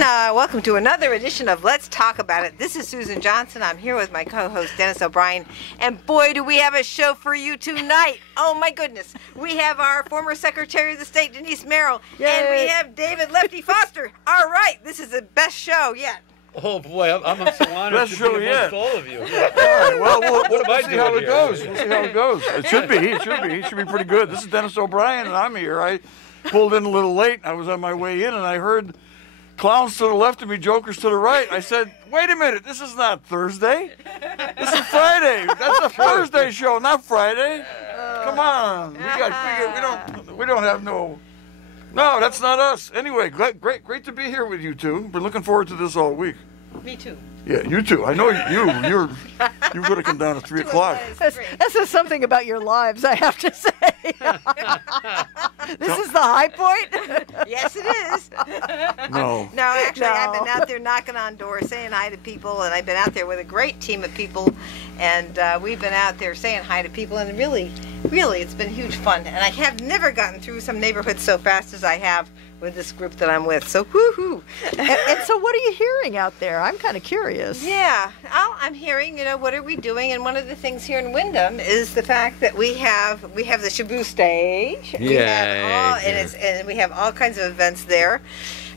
Welcome to another edition of Let's Talk About It. This is Susan Johnson. I'm here with my co-host Dennis O'Brien, and boy, do we have a show for you tonight. Oh my goodness. We have our former Secretary of the State, Denise Merrill, and we have David Lefty Foster. All right, this is the best show yet. Oh boy, I'm so honored to be amongst all of you. All right, well, What am I see how doing it goes. We'll see how it goes. It should be. It should be pretty good. This is Dennis O'Brien, and I'm here. I pulled in a little late. I was on my way in, and I heard clowns to the left of me, jokers to the right. I said, wait a minute, this is not Thursday. This is Friday. That's a Thursday show, not Friday. Come on. We don't have no, that's not us. Anyway, great to be here with you two. Been looking forward to this all week. Me too. Yeah, you too. I know you're going to come down at 3 o'clock. That says something about your lives, I have to say. This is the high point? Yes, it is. No. No, actually, No. I've been out there knocking on doors, saying hi to people, and I've been out there with a great team of people, and we've been out there saying hi to people, and really, it's been huge fun. And I have never gotten through some neighborhoods so fast as I have with this group that I'm with. So, woohoo! And so what are you hearing out there? I'm kind of curious. Yeah, I'm hearing, what are we doing? And one of the things here in Wyndham is the fact that we have the Shaboo stage. And we have all kinds of events there.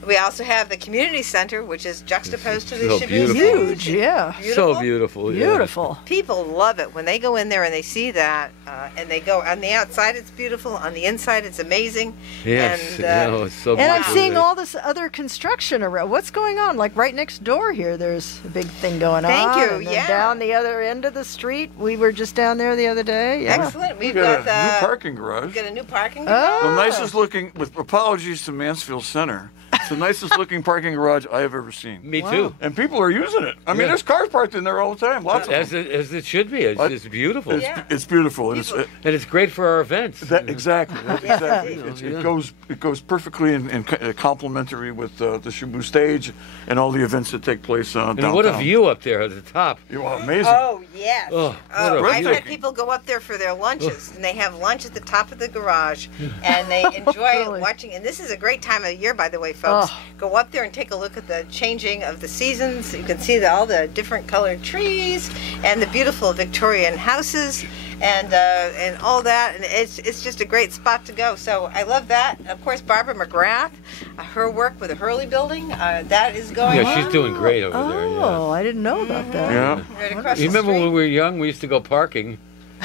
We also have the community center, which is juxtaposed to the So Shaboo beautiful. Huge, stage. yeah. So beautiful. Yeah. Beautiful. People love it when they go in there and they see that, and they go on the outside. It's beautiful. On the inside, it's amazing. Yes, And, it's so And I'm beautiful. seeing all this other construction around. What's going on? Like right next door here, there's a big thing going Thank on. you, And then yeah. down the other end of the street, we were just down there the other day. Yeah. Excellent. We We've got got a new parking garage. we've got a new parking Oh. garage. The nicest looking, with apologies to Mansfield Center, it's the nicest looking parking garage I have ever seen. Me too. And people are using it. I mean, Yeah. there's cars parked in there all the time. Lots of As them. it should be. It's beautiful. It's, Yeah. it's beautiful. And People- And it's great for our events. exactly. Exactly. Yeah. It goes perfectly and complementary with the Shaboo stage and all the events that take place downtown. And what a view up there at the top. Amazing. Oh, yes. Oh, what a I've view. had people go up there for their lunches, and they have lunch at the top of the garage, and they enjoy Really? watching. And this is a great time of the year, by the way, folks. Oh. Go up there and take a look at the changing of the seasons. You can see all the different colored trees and the beautiful Victorian houses and all that. And it's just a great spot to go. So I love that. Of course, Barbara McGrath, her work with the Hurley Building, that is going Yeah, on. she's doing great over there. Yeah. Oh, I didn't know about that. Yeah. Right across You the remember street. when we were young, we used to go parking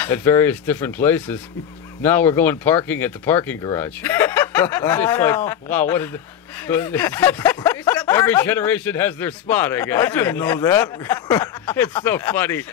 at various different places. Now we're going parking at the parking garage. It's like, wow, what is it? There's still Every parking. generation has their spot, I I guess. didn't know that. It's so funny.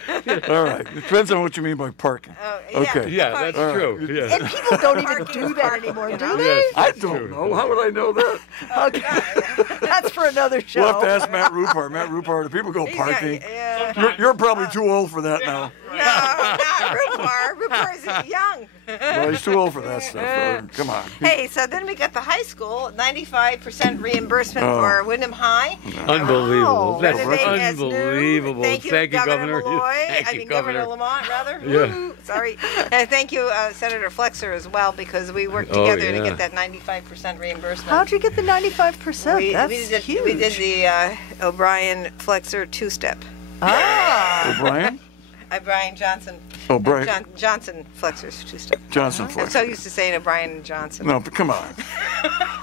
All right. It depends on what you mean by parking. Yeah. Okay. Yeah, that's All right. true. Yeah. And people don't even Parking do is that parking, anymore, you do know? they? Yes, I that's don't true. know. How would I know that? Okay. That's for another show. We'll have to ask Matt Rupar. Matt Rupar, do people go parking? Yeah. You're probably too old for that now. No, not Rupar. Rupar is young. Well, he's too old for that stuff. Come on. Hey, so then we got the high school, 95% reimbursement for Wyndham High. Unbelievable. Wow. That's Renovating as new. unbelievable. Thank you, Governor Malloy. Governor Lamont, rather. Yeah. Woo-hoo. Sorry. And thank you, Senator Flexer, as well, because we worked Oh, together to yeah. get that 95% reimbursement. How'd you get the 95%? That's huge. We did the O'Brien Flexer two-step. Ah. O'Brien? O'Brien Johnson. O'Brien. Johnson Flexer's two-step. Johnson I'm Flex. so used to saying O'Brien Johnson. No, but come on.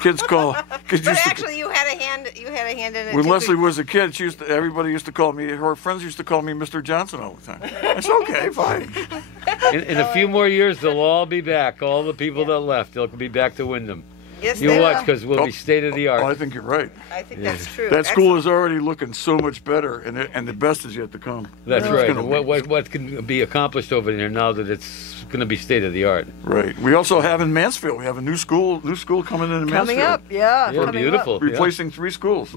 Kids But used to, actually, you had a hand in it. when too. Leslie was a kid, everybody used to call me, her friends used to call me Mr. Johnson all the time. It's okay, fine. In a few more years, they'll all be back. All the people that left, they'll be back to Wyndham. Yes, You they watch, will. because we'll be state of the Oh, I art. think you're right. I think that's true. That school is already looking so much better, and the best is yet to come. That's It's right. gonna And be- what can be accomplished over there now that it's going to be state of the art? Right. We also have in Mansfield, we have a new school coming in Mansfield. Coming up, yeah. Yeah, coming beautiful. up. Replacing 3 schools.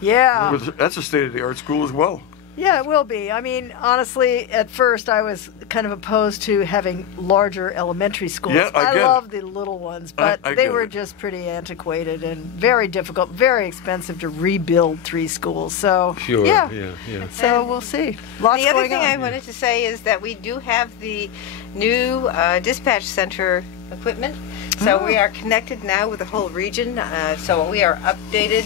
Yeah. That's a state-of-the-art school as well. Yeah, it will be. I mean, honestly, at first I was kind of opposed to having larger elementary schools. Yeah, I get it. love the little ones, but I they get were it. just pretty antiquated and very difficult, very expensive to rebuild 3 schools. So, Sure. yeah. Yeah. So we'll see. Lots The other going thing on. I wanted to say is that we do have the new dispatch center equipment. So we are connected now with the whole region. So we are updated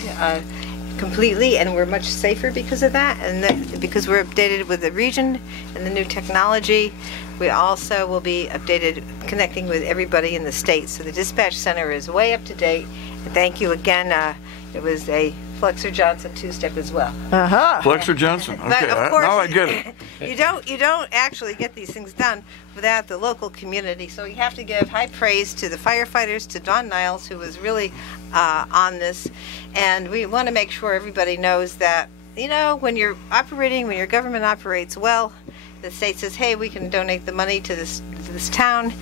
completely, and we're much safer because of that, and because we're updated with the region and the new technology. We also will be updated, connecting with everybody in the state. So the dispatch center is way up to date. And thank you again. It was a Flexer Johnson two-step as well. Flexer Johnson. Okay, But of course, now I get it. you don't actually get these things done without the local community. So you have to give high praise to the firefighters, to Don Niles, who was really on this. And we want to make sure everybody knows that, when you're operating, when your government operates well, the state says, hey, we can donate the money to this town,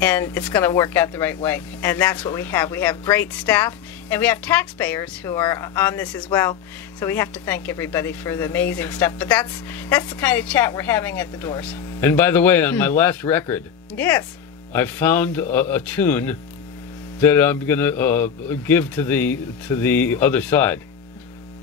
and it's going to work out the right way. And that's what we have. We have great staff, and we have taxpayers who are on this as well. So we have to thank everybody for the amazing stuff. But that's the kind of chat we're having at the doors. And by the way, on my last record, Yes. I found a tune that I'm gonna give to the other side,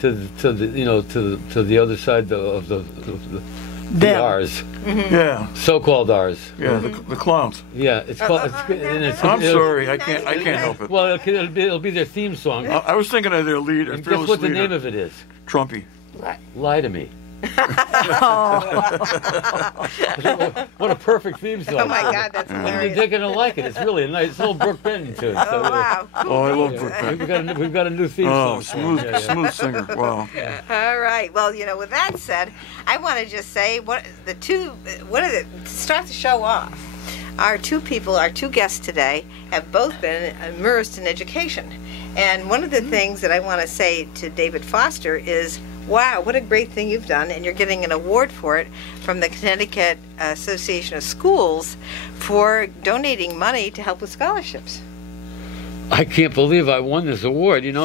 to the other side of the R's, Yeah, so-called R's. yeah, the clowns. Yeah, it's called. I'm sorry, I can't help it. Well, it'll be their theme song. I was thinking of their leader, And guess fearless what the leader, name of it is? Trumpy. Lie to me. What a perfect theme song. Oh my God, that's They're hilarious. gonna like it. It's really a nice little Brooke Benton tune. Oh wow. Cool. Oh, I love beans. Brooke Benton. We've got a new theme Oh, song. smooth, Yeah, yeah. smooth singer. Wow. All right. Well, with that said, I want to just say to start the show off. Our two guests today, have both been immersed in education. And one of the things that I want to say to David Foster is, wow, what a great thing you've done, and you're getting an award for it from the Connecticut Association of Schools for donating money to help with scholarships. I can't believe I won this award, and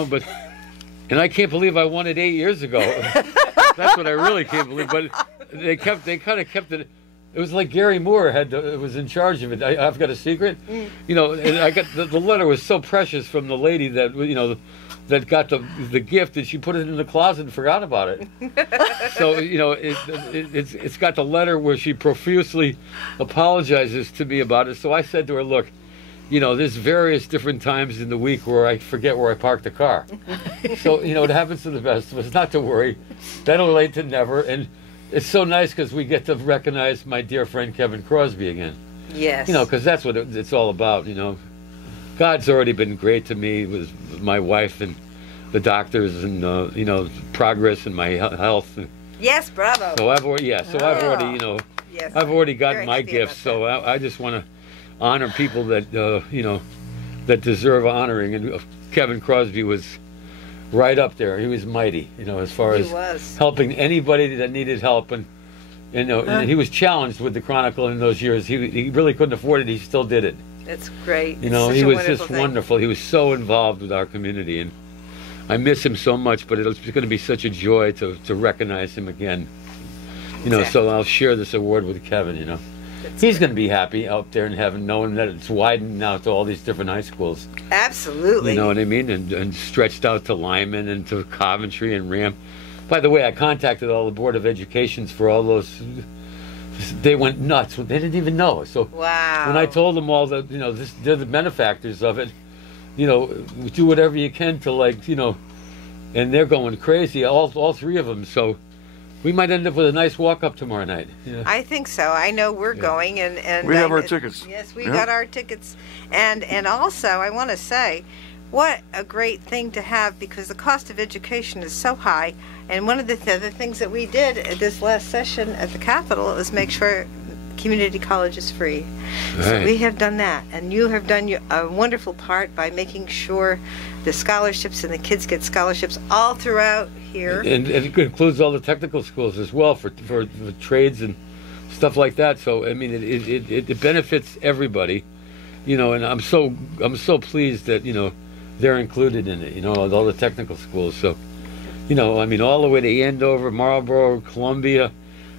I can't believe I won it 8 years ago. That's what I really can't believe. But they kind of kept it. It was like Gary Moore was in charge of it. I've got a secret, and I got the letter was so precious from the lady that got the gift, and she put it in the closet and forgot about it. So it's got the letter where she profusely apologizes to me about it. So I said to her, look, there's various different times in the week where I forget where I parked the car. So it happens to the best of us. Not to worry, better late than never. And it's so nice because we get to recognize my dear friend Kevin Crosby again. Yes. Because that's what it's all about. God's already been great to me with my wife and the doctors and progress in my health. Yes, bravo. So I've already Yes. I've already gotten Very my happy gifts. about So I just want to honor people that that deserve honoring. And Kevin Crosby was right up there. He was mighty, as far He as was. helping anybody that needed help. And and he was challenged with the Chronicle in those years. He really couldn't afford it. He still did it. It's great. He It's such was a wonderful just thing. wonderful. He was so involved with our community, and I miss him so much. But it's going to be such a joy to recognize him again. Exactly. So I'll share this award with Kevin. He's going to be happy out there in heaven, knowing that it's widened now to all these different high schools. Absolutely. You know what I mean? And stretched out to Lyman and to Coventry and Ram. By the way, I contacted all the Board of Educations for all those. They went nuts. They didn't even know. So Wow. when I told them all that, they're the benefactors of it, do whatever you can to and they're going crazy, all three of them. So we might end up with a nice walk up tomorrow night. I think so. I know we're going, and We have our tickets. Yes, we Yeah. got our tickets, and also I want to say, what a great thing to have, because the cost of education is so high. And one of the things that we did at this last session at the Capitol was make sure community college is free. So Right. we have done that, and you have done a wonderful part by making sure the scholarships and the kids get scholarships all throughout here. And it includes all the technical schools as well for the trades and stuff like that. So I mean, it benefits everybody, And I'm so pleased that they're included in it. All the technical schools. So I mean, all the way to Andover, Marlborough, Columbia,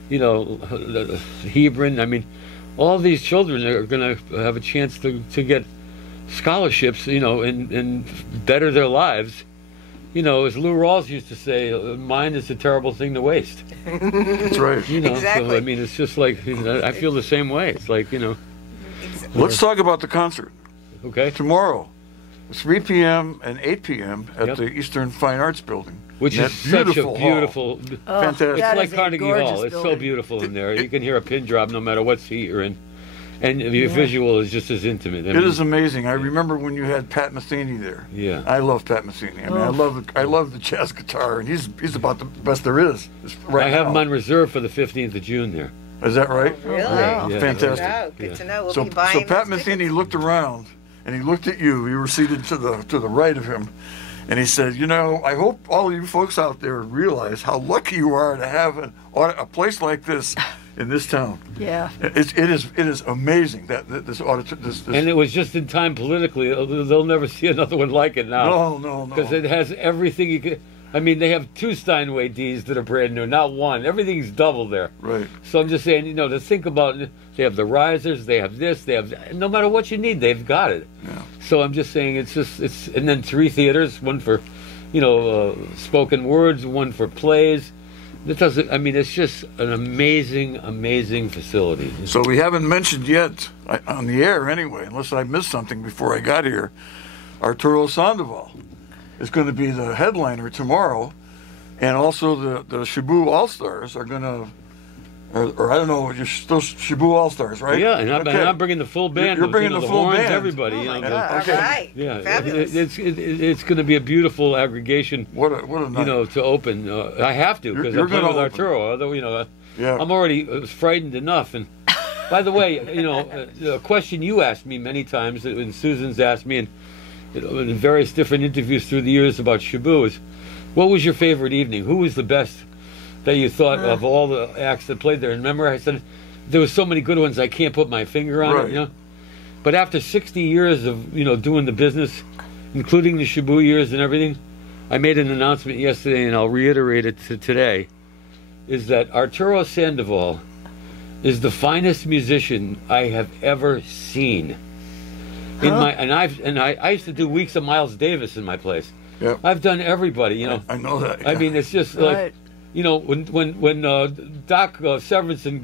Hebron. I mean, all these children are going to have a chance to get scholarships, and better their lives. As Lou Rawls used to say, mind is a terrible thing to waste. That's right. Exactly. So I mean, it's just like I feel the same way. It's like Let's talk about the concert okay, tomorrow. 3 p.m. and 8 p.m. at Yep. the Eastern Fine Arts Building. which That is such a beautiful hall. beautiful. Fantastic. It's That like is a Carnegie gorgeous Hall. It's so building. beautiful in there. You can hear a pin drop no matter what seat you're in, and the visual is just as intimate. I It mean, is amazing. I remember when you had Pat Metheny there. Yeah. I love Pat Metheny. I mean, I love the jazz guitar, and he's about the best there is. Right I have now. him on reserve for the 15th of June there. Is that right? Really? Wow. Yeah. Fantastic. Wow, good to know. We'll So, be buying so Pat those Metheny tickets. looked around, and he looked at you. You were seated to the right of him, and he said, "You know, I hope all of you folks out there realize how lucky you are to have a place like this in this town. Yeah. It is amazing that this this And it was just in time politically. They'll never see another one like it now. no Because it has everything you could. I mean, they have 2 Steinway Ds that are brand new, not one. Everything's double there. right. So I'm just saying, to think about it, they have the risers, they have this, they have no matter what you need, they've got it. Yeah. So I'm just saying, it's and then 3 theaters, one for, spoken words, one for plays. It doesn't. I mean, it's just an amazing, amazing facility. So we haven't mentioned yet on the air anyway, unless I missed something before I got here. Arturo Sandoval is going to be the headliner tomorrow, and also the Shibu All Stars are going to, or I don't know, those Shibu All Stars, right? Yeah, and Okay. I'm bringing the full band. You're bringing the full horns, band. everybody. Oh my the- God. All Okay. right. Yeah, Fabulous. it's going to be a beautiful aggregation. What a night. To open. I have to because You're I'm playing gonna with open. Arturo. Although Yeah. I'm already frightened enough. And by the way, a question you asked me many times, and Susan's asked me, and in various different interviews through the years about Shibu, is what was your favorite evening? Who was the best that you thought of all the acts that played there? And remember, I said there were so many good ones I can't put my finger on Right. it. But after 60 years of doing the business, including the Shibu years and everything, I made an announcement yesterday, and I'll reiterate it today, is that Arturo Sandoval is the finest musician I have ever seen. I used to do weeks of Miles Davis in my place. Yep. I've done everybody, I know that. I mean, it's just Right. like, when Doc Severinsen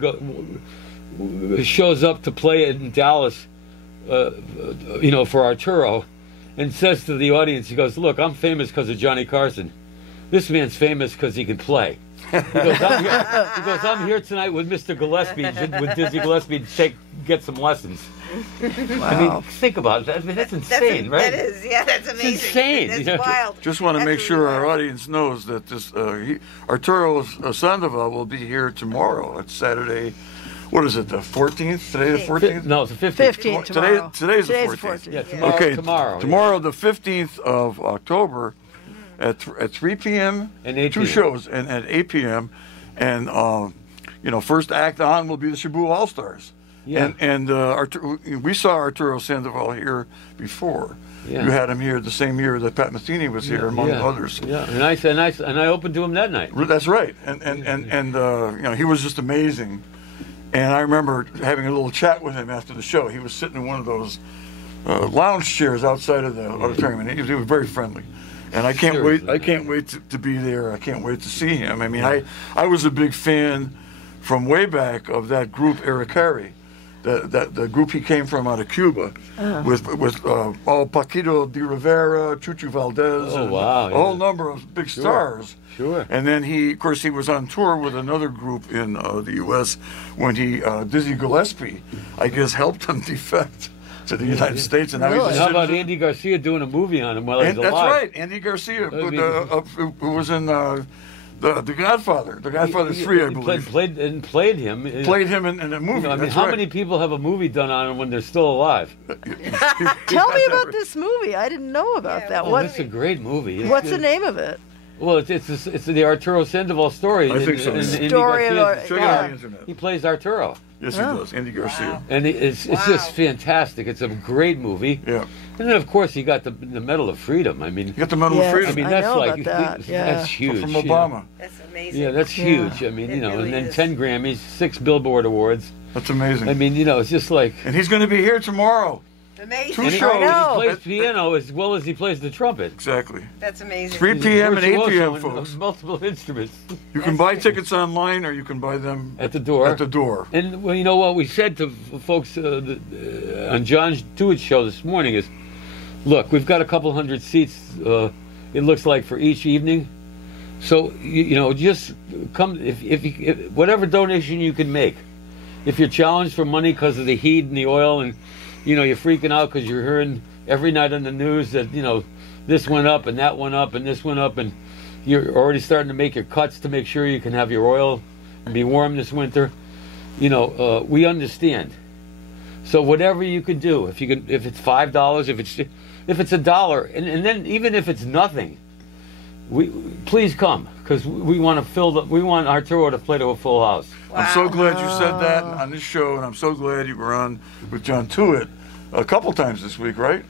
shows up to play in Dallas, for Arturo, and says to the audience, he goes, "Look, I'm famous because of Johnny Carson. This man's famous because he can play." He goes, I'm here tonight with Mr. Gillespie, with Dizzy Gillespie, to get some lessons. I mean, think about it. I mean, that's insane, right? That is, yeah, that's amazing. insane, That's wild. Just want to That's make sure really our wild. audience knows that this Arturo Sandoval will be here tomorrow. It's Saturday. What is it? The 14th? Today the 14th? No, it's the 15th. 15 tomorrow. Today's the 14th. Yeah, tomorrow. Okay, Tomorrow. Tomorrow, the 15th of October, at 3 p.m. And 8 2 p.m. shows, and at 8 p.m. And first act on will be the Shibu All Stars. Yeah. And we saw Arturo Sandoval here before. Yeah. You had him here the same year that Pat Metheny was here, among others. Yeah, and I opened to him that night. That's right, and he was just amazing. And I remember having a little chat with him after the show. He was sitting in one of those lounge chairs outside of the auditorium, and he was very friendly. And I can't wait. I can't wait to be there. I can't wait to see him. I mean, I was a big fan from way back of that group Ericari, the group he came from out of Cuba, with all Paquito de Rivera, Chucho Valdez, Oh, and wow, a whole yeah. number of big stars. Sure. And then he was on tour with another group in the U.S. when Dizzy Gillespie, I guess, helped him defect to the United States. And now he's a And how about citizen. Andy Garcia doing a movie on him while he's And alive? that's right, Andy Garcia, who was in the Godfather, The Godfather 3, I He believe. played him. Played him in a movie. I mean, that's how right. many people have a movie done on them when they're still alive? Tell me about this movie. I didn't know about that. Oh, What? it's a great movie. What's the name of it? Well, it's the Arturo Sandoval story. I think so. Andy Story of Garcia's- Check it out on the internet. He plays Arturo, Yes, he does. Andy Garcia. and it's Wow. just fantastic. It's a great movie. Yeah. And then, of course, you got the Medal of Freedom. I mean, You got the Medal Yes. of Freedom I mean I that's know like about that, yeah. that's huge. from you know. Obama. That's amazing. Yeah, that's Yeah. huge. I mean, It really and then is. 10 Grammys, 6 Billboard Awards. That's amazing. I mean, it's just like. and he's going to be here tomorrow. Amazing. Two And he, shows. and he know. plays piano as well as he plays the trumpet. Exactly. That's amazing. 3 He's a p.m. and 8 p.m., virtuoso in folks. multiple instruments You can buy tickets online, or you can buy them at the door. at the door. And well, you know what we said to folks on John Tewitt's show this morning is, look, we've got a couple hundred seats. It looks like for each evening, So just come if whatever donation you can make. If you're challenged for money because of the heat and the oil, and you're freaking out because you're hearing every night on the news that this went up and that went up and this went up, and you're already starting to make your cuts to make sure you can have your oil and be warm this winter. We understand. So whatever you can do, if it's $5, if it's $1, and then even if it's nothing, please come, because we want Arturo to play to a full house. Wow. I'm so glad you said that on this show, and I'm so glad you were on with John Tuitt a couple times this week, right?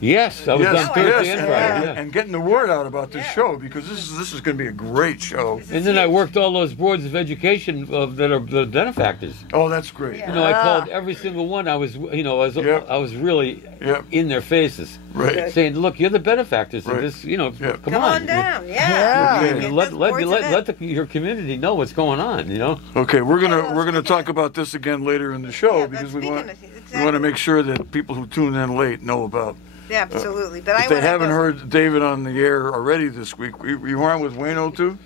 Yes, I was on Thursday and Friday. Yeah. And getting the word out about this show, because this is going to be a great show. And then I worked all those boards of education that are the benefactors. Oh, that's great. I called every single one. I was really in their faces, right, saying, "Look, you're the benefactors of this. Come on down, let your community know what's going on. Okay, we're gonna talk about this again later in the show, because we want to make sure that people who tune in late know about. Yeah, absolutely. But if they haven't heard David on the air already this week, you were on with Wayno too?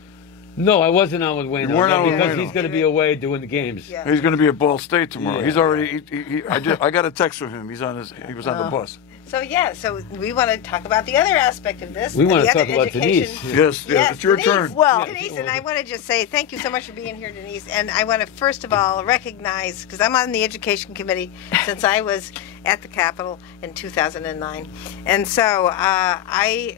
No, I wasn't on with Wayno. You weren't on with because Wayno. he's going to be away doing the games. Yeah. He's going to be at Ball State tomorrow. Yeah. He's already. I got a text from him. He was on the bus. So we want to talk about the other aspect of this. We want to the talk other about education. Denise. Yes, it's your Denise. turn. Well, Denise, and I want to just say thank you so much for being here, Denise. And I want to first of all recognize, because I'm on the education committee since I was at the Capitol in 2009, and so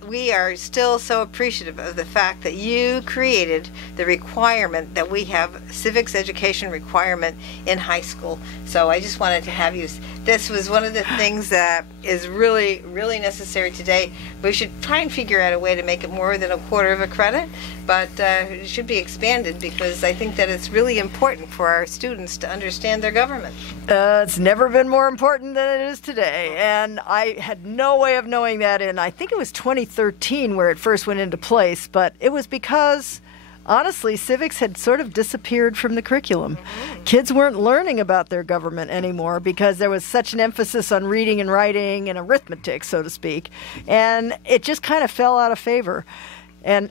we are still so appreciative of the fact that you created the requirement that we have civics education requirement in high school. So I just wanted to have you. This was one of the things that is really, really necessary today. We should try and figure out a way to make it more than a quarter of a credit, but it should be expanded, because I think that it's really important for our students to understand their government. It's never been more important than it is today, and I had no way of knowing that I think it was 2013 where it first went into place, but it was because honestly, civics had sort of disappeared from the curriculum. Kids weren't learning about their government anymore because there was such an emphasis on reading and writing and arithmetic, so to speak, and it just kind of fell out of favor. And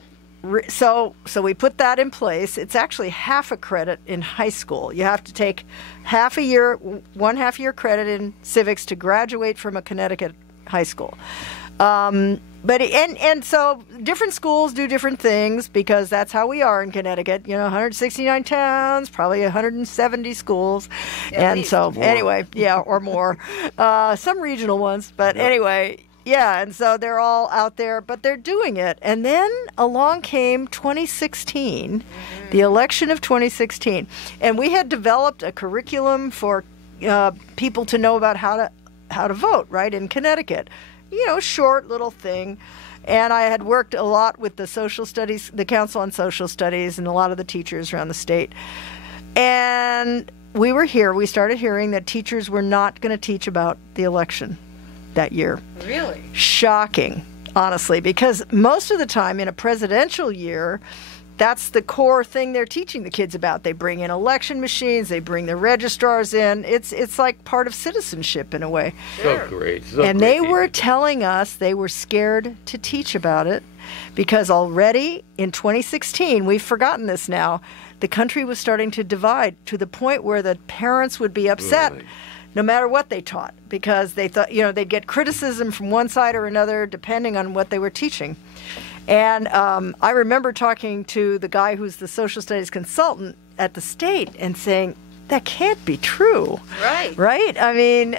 so we put that in place. It's actually half a credit in high school. You have to take half a year, 1/2 year credit in civics to graduate from a Connecticut high school. But so different schools do different things, because that's how we are in Connecticut. 169 towns, probably 170 schools, and so anyway, or more. Some regional ones, but anyway. Yeah, and so they're all out there, but they're doing it. And then along came 2016, the election of 2016, and we had developed a curriculum for people to know about how to vote, right, in Connecticut. Short little thing. And I had worked a lot with the social studies, the Council on Social Studies, and a lot of the teachers around the state. And we started hearing that teachers were not going to teach about the election that year. Really? Shocking, honestly, because most of the time in a presidential year, that's the core thing they're teaching the kids about. They bring in election machines, they bring the registrars in. It's like part of citizenship in a way. So great. And they were telling us they were scared to teach about it because already in 2016, we've forgotten this now, the country was starting to divide to the point where the parents would be upset. Really? No matter what they taught, because they thought, they'd get criticism from one side or another depending on what they were teaching. And I remember talking to the guy who's the social studies consultant at the state and saying, that can't be true. Right. Right? I mean,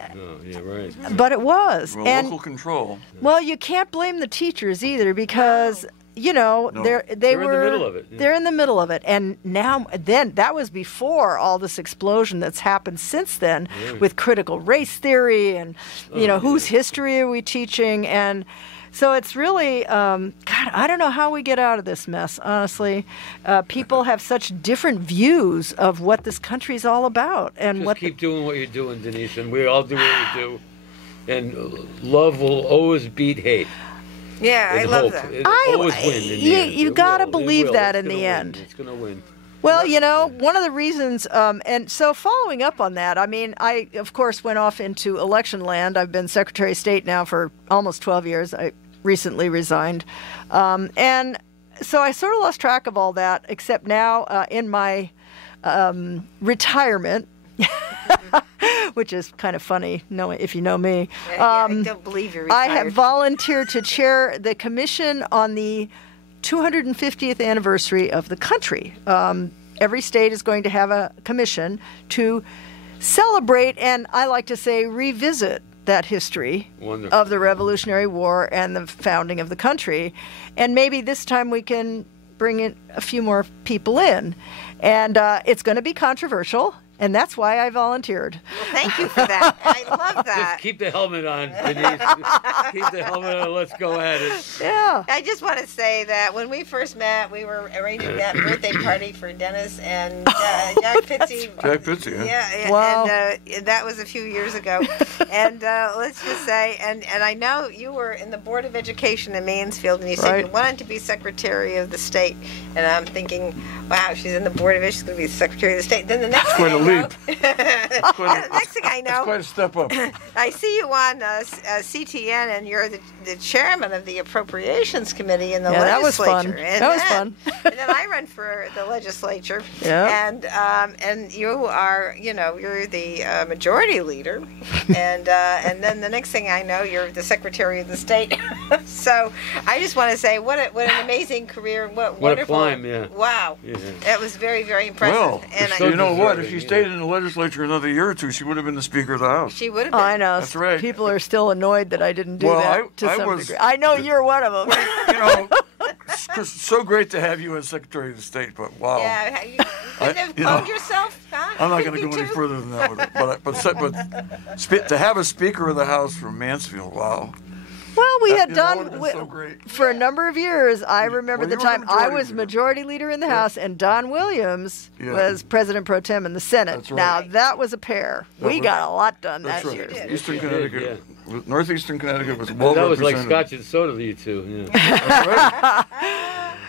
right. But it was. Well, and, local control. Well, you can't blame the teachers either, because they were in the middle of it. Yeah. They're in the middle of it. And then that was before all this explosion that's happened since then with critical race theory and whose history are we teaching, and so it's really God, I don't know how we get out of this mess, honestly. People have such different views of what this country is all about, and Just keep doing what you're doing, Denise, and we all do what we do, and love will always beat hate. Yeah, I love that. It'll always win in the end. You got to believe that in the end. It's going to win. Well, one of the reasons, and so following up on that, I mean, I, of course, went off into election land. I've been Secretary of State now for almost 12 years. I recently resigned. And so I sort of lost track of all that, except now in my retirement, which is kind of funny, if you know me. I don't believe you're retired. I have volunteered to chair the commission on the 250th anniversary of the country. Every state is going to have a commission to celebrate, and I like to say revisit that history of the Revolutionary War and the founding of the country. And maybe this time we can bring in a few more people in. And it's going to be controversial, and that's why I volunteered. Well, thank you for that. I love that. Just keep the helmet on, Denise. Keep the helmet on. Let's go at it. Yeah. I just want to say that when we first met, we were arranging that birthday party for Dennis and Jack Fitzy. Jack Fitzy, Yeah, Wow. and that was a few years ago. And let's just say, and I know you were in the Board of Education in Mansfield, and you said you wanted to be Secretary of the State. And I'm thinking, wow, she's in the Board of Education, she's going to be the Secretary of the State. Then the next thing I know, leap. next thing I know, Quite a step up. I see you on CTN, and you're the chairman of the Appropriations Committee in the that was legislature. fun. And That was fun. And then I run for the legislature. Yeah. And you are, you're the majority leader, and then the next thing I know, you're the Secretary of the State. So I just want to say, what an amazing career! What wonderful a climb! Yeah. Wow. Yeah. That was very, very impressive. Well, and you know what? If deserving, she yeah. stayed in the legislature another year or two, she would have been the Speaker of the House. she would have Oh, been. I know. That's right. People are still annoyed that I didn't do Well, that to I some was- degree. I know you're one of them. You know, it's so great to have you as Secretary of the State, but wow. Yeah, you couldn't have you know, cloned yourself, huh? I'm not going to You go any too? further than that with it. But to have a Speaker of the House from Mansfield, wow. Well, we had It done would have been so great. for a number of years. I remember Well, the you were time I majority was leader. majority leader in the House, and Don Williams Yeah. was President pro tem in the Senate. That's right. Now that was a pair. We was- got a lot done That's that right. year. Eastern You did, Connecticut, Northeastern Connecticut was well That was like represented. Scotch and soda to you two. Yeah. That's right.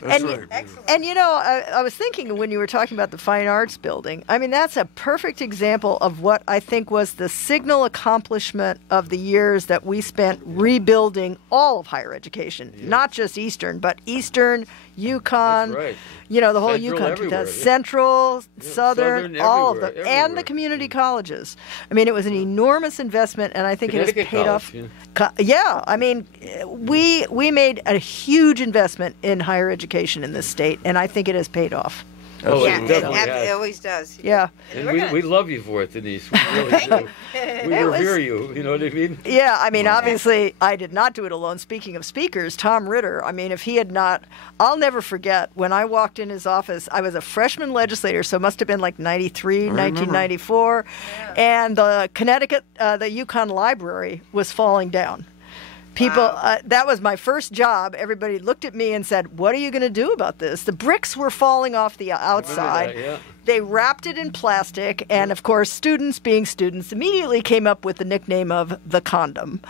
That's And right. Excellent. And I was thinking when you were talking about the Fine Arts Building, I mean, that's a perfect example of what I think was the signal accomplishment of the years that we spent rebuilding all of higher education, not just Eastern, but Eastern, Yukon, That's right. the whole Central Yukon, everywhere, yeah. Central, Southern, Southern, all of them, everywhere, and the everywhere. community colleges. I mean, it was an enormous investment, and I think it has Connecticut paid off. College, Yeah, I mean, we made a huge investment in higher education in this state, and I think it has paid off. Oh, Yeah, it definitely it has. always does. Yeah. And we're we, gonna- we love you for it, Denise. We really do. We It was- revere you. You know what I mean? Yeah, I mean, obviously, I did not do it alone. Speaking of speakers, Tom Ritter, I mean, if he had not, I'll never forget when I walked in his office, I was a freshman legislator, so it must have been like 93, 1994, and the the Yukon Library was falling down. People, that was my first job. Everybody looked at me and said, "What are you going to do about this?" The bricks were falling off the outside. that, yeah. They wrapped it in plastic, and of course, students, being students, immediately came up with the nickname of the condom.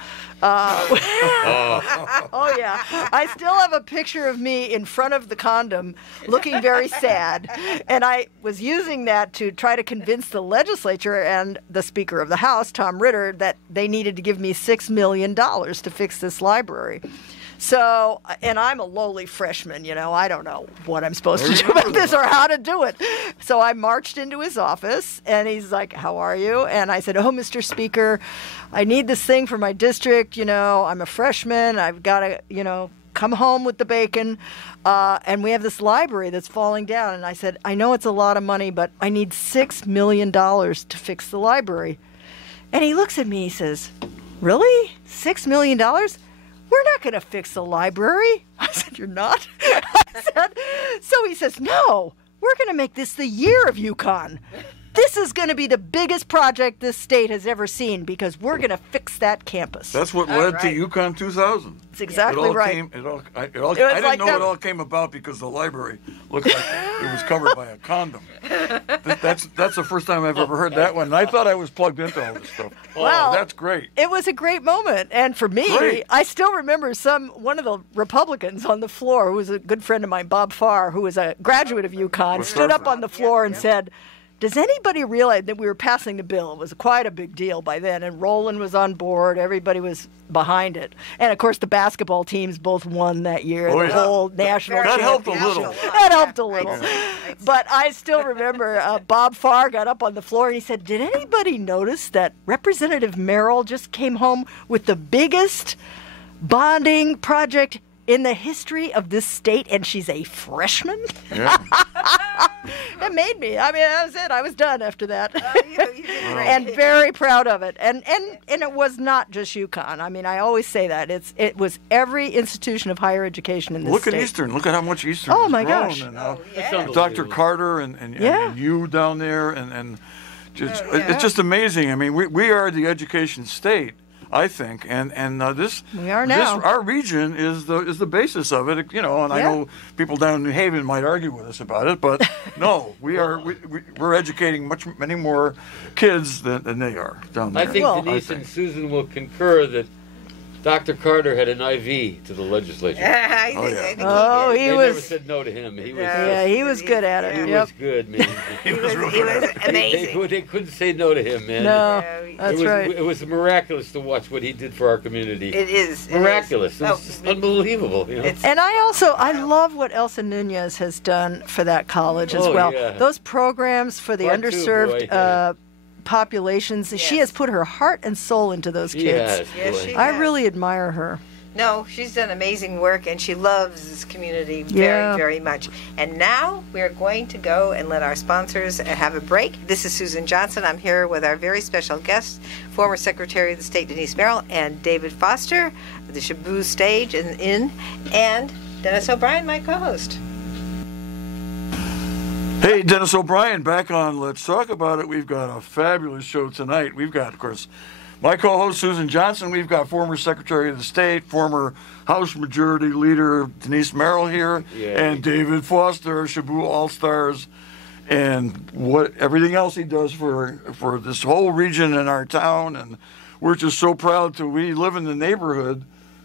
Oh yeah, I still have a picture of me in front of the condom, looking very sad, and I was using that to try to convince the legislature and the Speaker of the House, Tom Ritter, that they needed to give me $6 million to fix this library. So, and I'm a lowly freshman, I don't know what I'm supposed to do about this or how to do it. So I marched into his office, and he's like, "How are you?" And I said, "Oh, Mr. Speaker, I need this thing for my district. I'm a freshman. I've got to, come home with the bacon. And we have this library that's falling down." And I said, "I know it's a lot of money, but I need $6 million to fix the library." And he looks at me, he says, "Really? $6 million? We're not going to fix the library." I said, "You're not?" So he says, "No, we're going to make this the year of Yukon. This is going to be the biggest project this state has ever seen because we're going to fix that campus." That's what led to right. Yukon 2000. That's exactly it all right. Came, I didn't like know that- it all came about because the library looked like it was covered by a condom. That's the first time I've ever heard that one. And I thought I was plugged into all this stuff. Well, That's great. It was a great moment, and for me, Great. I still remember one of the Republicans on the floor, who was a good friend of mine, Bob Farr, who was a graduate of UConn, With stood up Starford. on the floor and said, does anybody realize that we were passing the bill? It was quite a big deal by then, and Roland was on board. Everybody was behind it. And, of course, the basketball teams both won that year, Oh, the yeah. whole national That helped a championship. little. That helped a little. Right. But I still remember Bob Farr got up on the floor and he said, did anybody notice that Representative Merrill just came home with the biggest bonding project in the history of this state, and she's a freshman? Yeah. It made me. I mean, that was it. I was done after that. You did great. And very proud of it. And it was not just UConn. I mean, I always say that. It was every institution of higher education in this Look state. at Eastern. Look at how much Eastern Oh, has my grown. gosh. And, Oh, That's yeah. Dr. unbelievable. Carter and Yeah. you down there and just, Oh, yeah. it's just amazing. I mean, we are the education state, I think, and this We are now. our region is the basis of it, you know. And I Yeah. know people down in New Haven might argue with us about it, but no, we're educating many more kids than they are down there. I think Well, Denise and Susan will concur that Dr. Carter had an IV to the legislature. I Oh, think, yeah. I think Oh, he They did. never was- said no to him. He was, Yeah, he was good at it. he Yep. was good, man. He was amazing. They couldn't say no to him, man. No, Yeah, that's it was, right. It was miraculous to watch what he did for our community. It is. It is. Miraculous. It was Oh, just unbelievable. You know? it's- And I love what Elsa Nunez has done for that college as Oh, well. yeah. Those programs for the Part two, underserved boy, yeah. populations, she Yes. has put her heart and soul into those kids. Yes, Yes, boy. she- I has. really admire her. No, she's done amazing work, and she loves this community Yeah. very, very much. And now we're going to go and let our sponsors have a break. This is Susan Johnson. I'm here with our very special guest, former Secretary of the State Denise Merrill, and David Foster, the Shaboo Stage and Inn, and Dennis O'Brien, my co-host. Hey, Dennis O'Brien, back on Let's Talk About It. We've got a fabulous show tonight. We've got, of course, my co-host Susan Johnson. We've got former Secretary of the State, former House Majority Leader Denise Merrill here, Yeah. and David Foster, Shaboo All-Stars, and everything else he does for this whole region and our town. And we're just so proud we live in the neighborhood.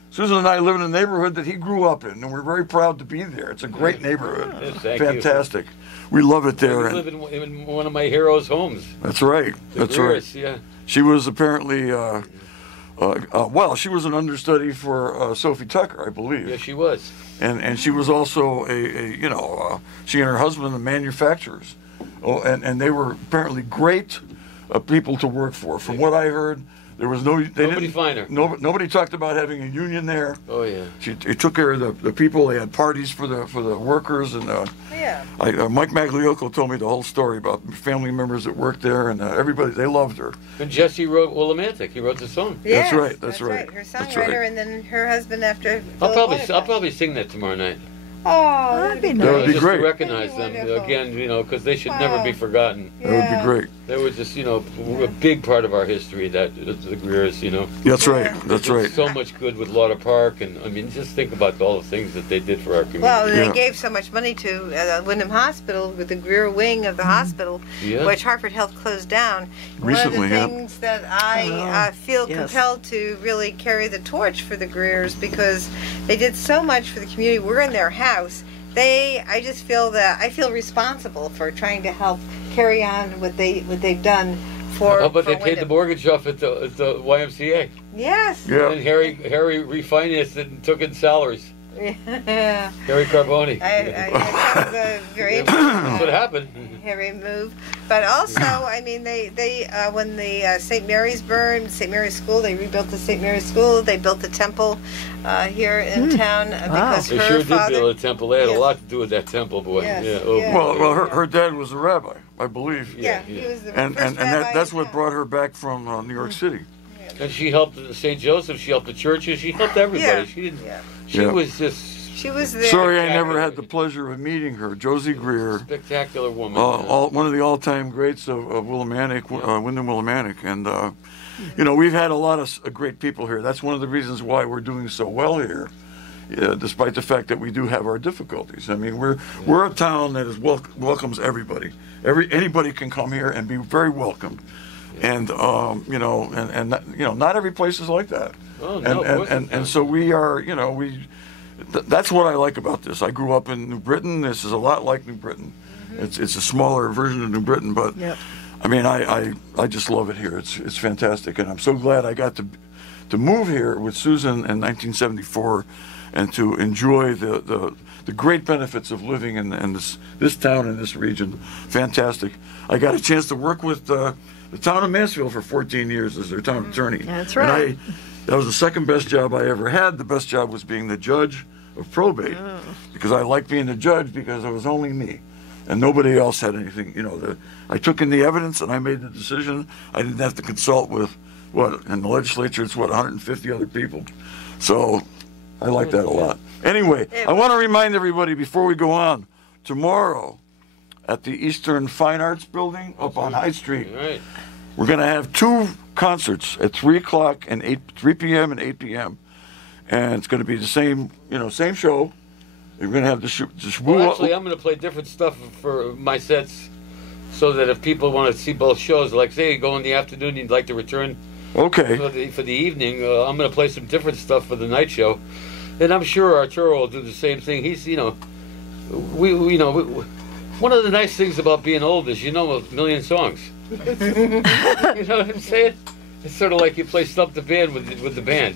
Susan and I live in a neighborhood that he grew up in, and we're very proud to be there. It's a great neighborhood. Yes, thank you. Fantastic. We love it there. We and- live in one of my heroes' homes. That's right. The That's right. Greers, Yeah. She was apparently, well, she was an understudy for Sophie Tucker, I believe. Yeah, she was. And she was also she and her husband, the manufacturers. Oh, and they were apparently great people to work for. From what I heard, there was Nobody finer. Nobody talked about having a union there. Oh, yeah. She took care of the people. They had parties for the workers, and Yeah. Mike Magliocco told me the whole story about family members that worked there, and everybody, they loved her. And Jesse wrote Willimantic. He wrote the song. Yes, right, that's right. Her That's songwriter, right. and then her husband after. I'll probably sing that tomorrow night. Oh, That'd be That nice. would be Just great. to recognize That'd be them wonderful. again, because they should never be Wow. forgotten. That would be great. They were just, a big part of our history. That the Greers, That's right. Yeah. That's Did right. So much good with Lauder Park, and I mean, just think about all the things that they did for our community. Well, they Yeah. gave so much money to Wyndham Hospital with the Greer wing of the hospital, Yeah. which Hartford Health closed down. Recently, One of the yeah. things that I feel yes. compelled to really carry the torch for the Greers because they did so much for the community. We're in their house. I just feel that I feel responsible for trying to help carry on what they've done for. How about for they paid the Wyndham. mortgage off at the YMCA? Yes. Yeah. And Harry refinanced it and took in salaries. Yeah. Harry Carboni. That was a very That's what happened. heavy move, but also, I mean, they when the St. Mary's burned, St. Mary's School, they rebuilt the St. Mary's School. They built the temple here in town because They her sure did father. build a temple. They had Yes. a lot to do with that temple, boy. Yes, Yeah. Oh, yeah. boy. Well, her dad was a rabbi, I believe. Yeah, Yeah. he was the And first and rabbi that's in what town. brought her back from New York City. And she helped St. Joseph. She helped the churches. She helped everybody. Yeah. She didn't. Yeah. She Yeah. was just She was there. Sorry, I never had the pleasure of meeting her. Josie Greer, spectacular woman. one of the all-time greats of Willimantic, Wyndham Willimantic, and we've had a lot of great people here. That's one of the reasons why we're doing so well here. Despite the fact that we do have our difficulties, I mean, we're a town that welcomes everybody. Anybody can come here and be very welcomed, and not every place is like that. Oh, no, of course it's and not. so we are, that's what I like about this. I grew up in New Britain. This is a lot like New Britain, It's a smaller version of New Britain, but Yep. I mean, I just love it here. It's fantastic, and I'm so glad I got to move here with Susan in 1974, and to enjoy the great benefits of living in this town and this region. Fantastic. I got a chance to work with the town of Mansfield for 14 years as their town attorney. That's right. And that was the second best job I ever had. The best job was being the judge of probate, because I liked being the judge because it was only me. And nobody else had anything, I took in the evidence and I made the decision. I didn't have to consult with, in the legislature, it's 150 other people. So I like that a lot. Anyway, I want to remind everybody before we go on, tomorrow at the Eastern Fine Arts Building up on High Street, Right. we're going to have 2 concerts at 3 o'clock and 3 p.m. and 8 p.m. And it's going to be the same show. We're going to have the Well, actually, I'm going to play different stuff for my sets, so that if people want to see both shows, like say you go in the afternoon, you'd like to return Okay. for the evening, I'm going to play some different stuff for the night show, and I'm sure Arturo will do the same thing. He's, one of the nice things about being old is a million songs. You know what I'm saying? It's sort of like you play Stump the Band with the band,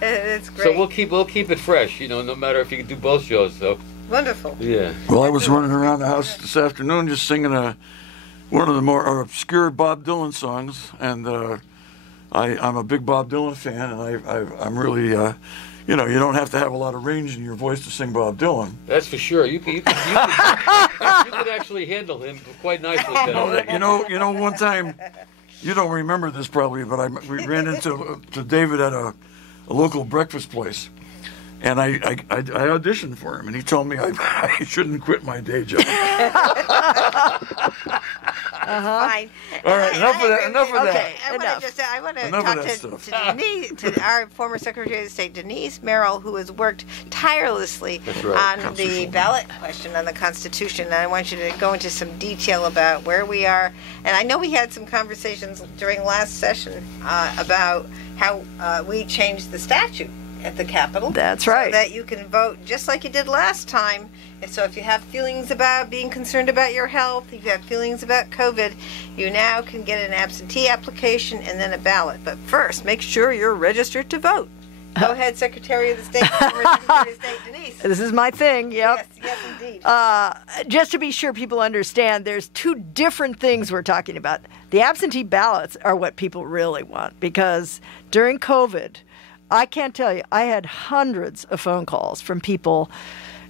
It's great. So we'll keep it fresh, no matter if you can do both shows. So Wonderful. yeah. Well, I was running around the house this afternoon just singing one of the more obscure Bob Dylan songs, and I'm a big Bob Dylan fan, and I'm really, you don't have to have a lot of range in your voice to sing Bob Dylan. That's for sure. You could actually handle him quite nicely. One time, you don't remember this probably, but we ran into David at a local breakfast place, and I auditioned for him, and he told me I shouldn't quit my day job. Fine. All right, enough of that. Okay. I want to Enough of talk that to Denise, to our former Secretary of State, Denise Merrill, who has worked tirelessly right. on the ballot question on the Constitution. And I want you to go into some detail about where we are. And I know we had some conversations during last session about how we changed the statute at the Capitol. That's right. So that you can vote just like you did last time. And so if you have feelings about being concerned about your health, if you have feelings about COVID, you now can get an absentee application and then a ballot. But first, make sure you're registered to vote. Go ahead, Secretary of the State, former Secretary of State, Denise. This is my thing, yep. Yes, indeed. Just to be sure people understand, there's 2 different things we're talking about. The absentee ballots are what people really want, because during COVID, I can't tell you, I had hundreds of phone calls from people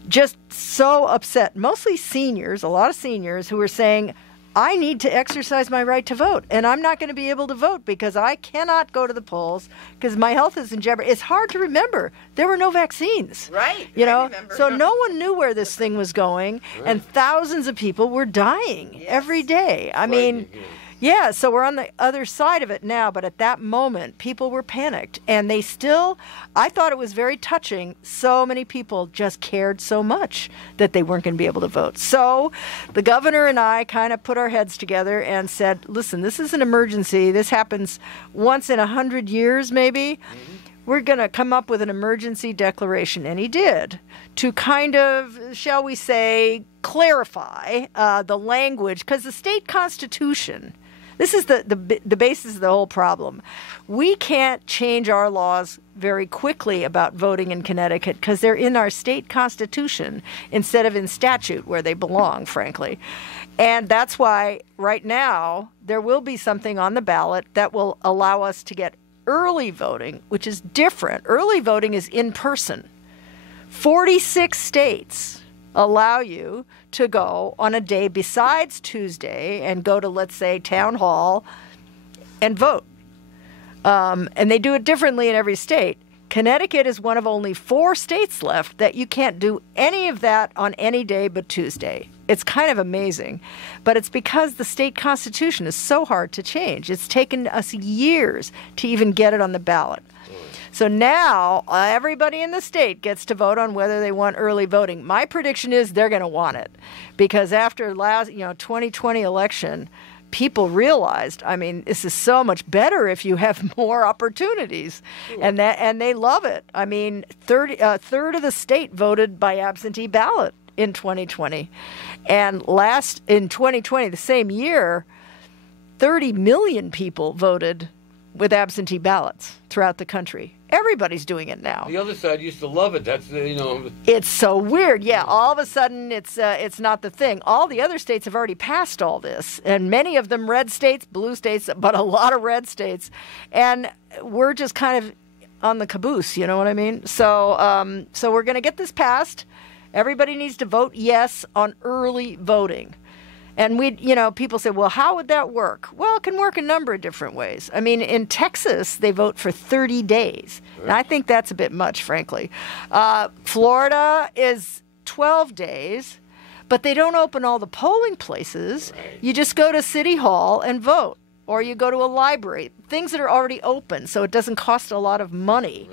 just so upset, mostly seniors, a lot of seniors who were saying, I need to exercise my right to vote, and I'm not going to be able to vote because I cannot go to the polls because my health is in jeopardy. It's hard to remember. There were no vaccines. Right. You I know, remember. so no one knew where this thing was going, and thousands of people were dying every day. I mean, yeah, so we're on the other side of it now, but at that moment, people were panicked, and I thought it was very touching. So many people just cared so much that they weren't going to be able to vote. So the governor and I kind of put our heads together and said, listen, this is an emergency. This happens once in 100 years, maybe. We're going to come up with an emergency declaration, and he did, to kind of, shall we say, clarify the language, because the state constitution, this is the basis of the whole problem. We can't change our laws very quickly about voting in Connecticut because they're in our state constitution instead of in statute where they belong, frankly. And that's why right now there will be something on the ballot that will allow us to get early voting, which is different. Early voting is in person. 46 states allow you to go on a day besides Tuesday and go to, let's say, town hall and vote. And they do it differently in every state. Connecticut is one of only 4 states left that you can't do any of that on any day but Tuesday. It's kind of amazing. But it's because the state constitution is so hard to change. It's taken us years to even get it on the ballot. So now everybody in the state gets to vote on whether they want early voting. My prediction is they're going to want it because after last, 2020 election, people realized, I mean, this is so much better if you have more opportunities, and they love it. I mean, a third of the state voted by absentee ballot in 2020. And in 2020, the same year, 30 million people voted with absentee ballots throughout the country. Everybody's doing it now. The other side used to love it. That's It's so weird. Yeah, all of a sudden it's not the thing. All the other states have already passed all this, and many of them red states, blue states, but a lot of red states, and we're just kind of on the caboose. You know what I mean? So we're going to get this passed. Everybody needs to vote yes on early voting. And people say, well, how would that work? Well, it can work a number of different ways. I mean, in Texas, they vote for 30 days. Right. And I think that's a bit much, frankly. Florida is 12 days, but they don't open all the polling places. Right. You just go to City Hall and vote, or you go to a library, things that are already open, so it doesn't cost a lot of money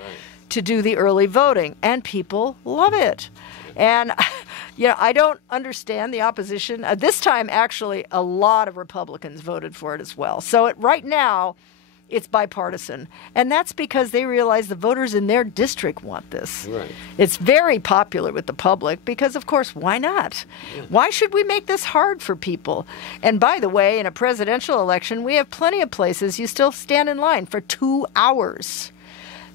to do the early voting. And people love it. And, I don't understand the opposition. This time, actually, a lot of Republicans voted for it as well. So right now, it's bipartisan. And that's because they realize the voters in their district want this. Right. It's very popular with the public because, of course, why not? Yeah. Why should we make this hard for people? And by the way, in a presidential election, we have plenty of places you still stand in line for 2 hours.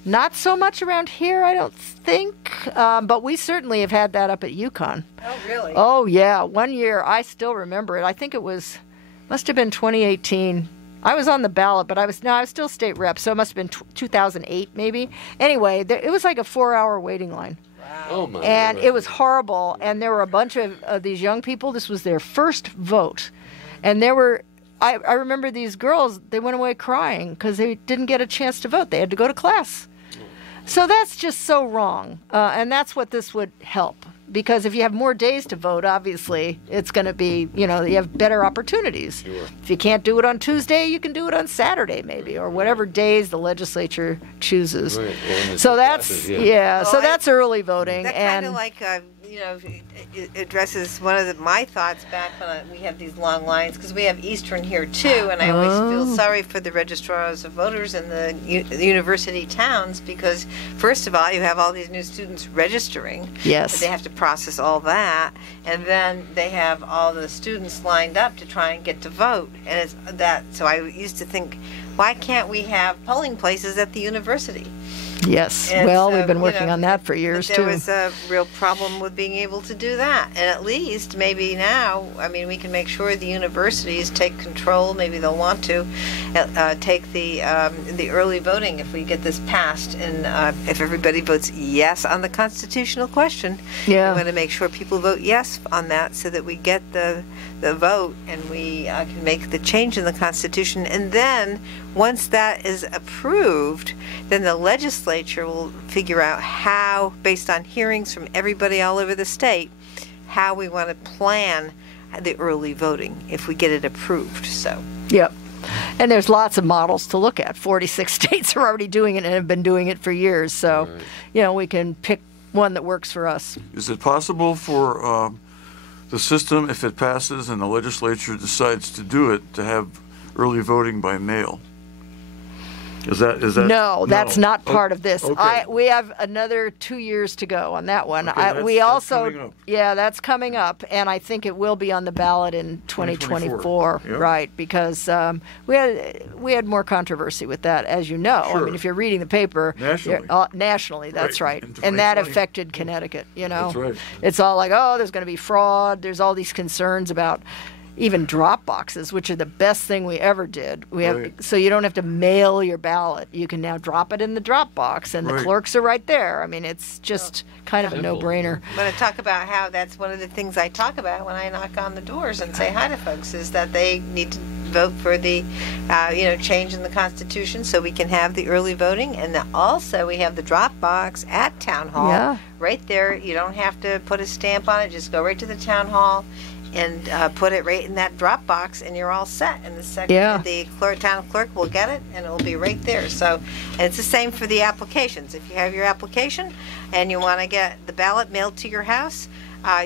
Not so much around here, I don't think, but we certainly have had that up at UConn. Oh, really? Oh, yeah. One year, I still remember it. I think must have been 2018. I was on the ballot, but I was still state rep, so it must have been 2008 maybe. Anyway, it was like a 4-hour waiting line. Wow. Oh, my And God. it was horrible, and there were a bunch of these young people. This was their first vote, and there were... I remember these girls, they went away crying because they didn't get a chance to vote. They had to go to class. So that's just so wrong, and that's what this would help. Because if you have more days to vote, obviously, it's going to be, you have better opportunities. Sure. If you can't do it on Tuesday, you can do it on Saturday maybe, or whatever days the legislature chooses. Right. Well, So that's, so that's early voting. That kind of like, it addresses one of my thoughts back when we have these long lines, because we have Eastern here too, and I always feel sorry for the registrars of voters in the university towns, because first of all, you have all these new students registering. Yes. But they have to process all that, and then they have all the students lined up to try and get to vote, and it's that. So I used to think, why can't we have polling places at the university? Yes. And well, so, we've been working on that for years, there too. There was a real problem with being able to do that. And at least maybe now, we can make sure the universities take control. Maybe they'll want to take the early voting if we get this passed. And if everybody votes yes on the constitutional question, we want to make sure people vote yes on that so that we get the vote and we can make the change in the Constitution. And then once that is approved, then the legislature will figure out how, based on hearings from everybody all over the state, how we want to plan the early voting if we get it approved. So. Yep. And there's lots of models to look at. 46 states are already doing it and have been doing it for years. So, we can pick one that works for us. Is it possible for the system, if it passes and the legislature decides to do it, to have early voting by mail? Is that No, that's not part of this. Okay. We have another 2 years to go on that one. Okay, that's coming up. That's coming up, and I think it will be on the ballot in 2024, Yep. right? Because we had more controversy with that, as you know. Sure. I mean, if you're reading the paper, nationally, that's right, in and that 2020. affected Connecticut. That's right. It's all like, there's going to be fraud. There's all these concerns about even drop boxes, which are the best thing we ever did. So you don't have to mail your ballot. You can now drop it in the drop box, and the clerks are right there. I mean, it's just kind of a no-brainer. I'm going to talk about how that's one of the things I talk about when I knock on the doors and say hi to folks, is that they need to vote for the, change in the Constitution so we can have the early voting. And also we have the drop box at Town Hall. Right there. You don't have to put a stamp on it. Just go right to the Town Hall and put it right in that drop box, and you're all set. And the town clerk will get it, and it will be right there. So, and it's the same for the applications. If you have your application and you want to get the ballot mailed to your house,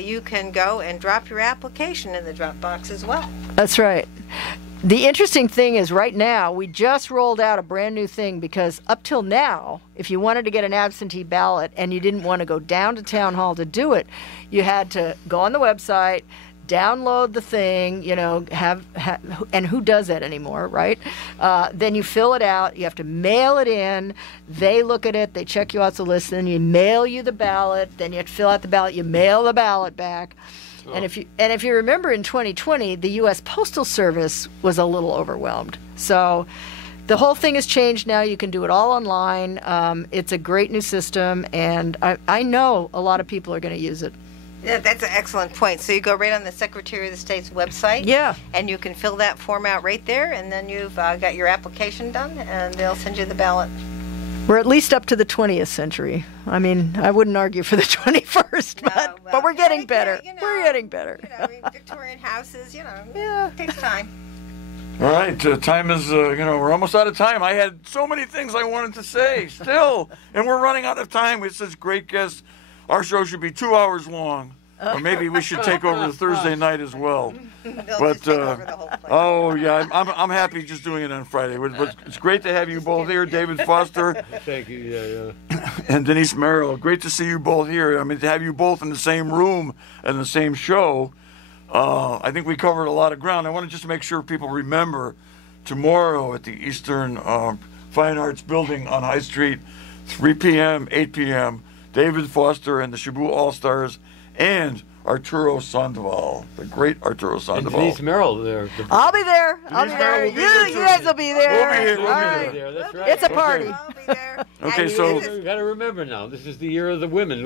you can go and drop your application in the drop box as well. That's right. The interesting thing is right now, we just rolled out a brand new thing because up till now, if you wanted to get an absentee ballot and you didn't want to go down to town hall to do it, you had to go on the website, download the thing, you know, and who does that anymore, right? Then you fill it out. You have to mail it in. They look at it. They check you out the list. Then you mail you the ballot. Then you have to fill out the ballot. You mail the ballot back. Oh. And if you remember in 2020, the U.S. Postal Service was a little overwhelmed. So the whole thing has changed now. You can do it all online. It's a great new system, and I know a lot of people are going to use it. Yeah, that's an excellent point. So you go right on the Secretary of the State's website. Yeah. And you can fill that form out right there, and then you've got your application done, and they'll send you the ballot. We're at least up to the 20th century. I mean, I wouldn't argue for the 21st, but we're getting better. You know, we're getting better. You know, Victorian houses, you know, yeah. It takes time. All right, time is, we're almost out of time. I had so many things I wanted to say still, and we're running out of time with such great guests. Our show should be 2 hours long, or maybe we should take over the Thursday night as well. But oh yeah, I'm happy just doing it on Friday. But it's great to have you both here, David Foster. Thank you. Yeah. And Denise Merrill. Great to see you both here. I mean, to have you both in the same room and the same show. I think we covered a lot of ground. I want to just make sure people remember tomorrow at the Eastern Fine Arts Building on High Street, 3 p.m., 8 p.m. David Foster and the Shabu All-Stars, and Arturo Sandoval, the great Arturo Sandoval. And Denise Merrill there. I'll be there. I'll be there. You guys will be there. We'll be here. We'll be there. That's right. It's a party. I'll be there. Okay, so you got to remember now. This is the year of the women.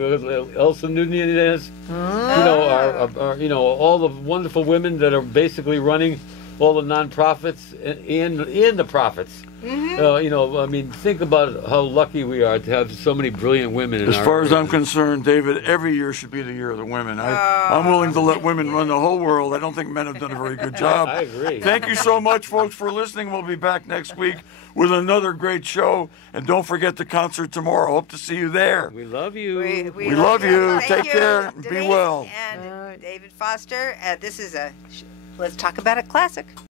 Elsa Nunez, all the wonderful women that are basically running all the nonprofits and the profits. Mm-hmm. I mean, think about how lucky we are to have so many brilliant women. As far as I'm concerned, David, every year should be the year of the women. I'm willing to let women run the whole world. I don't think men have done a very good job. I agree. Thank you so much, folks, for listening. We'll be back next week with another great show. And don't forget the concert tomorrow. Hope to see you there. We love you. We love you. Thank Take you, care. Denise Be well. And David Foster. This is a Let's Talk About It classic.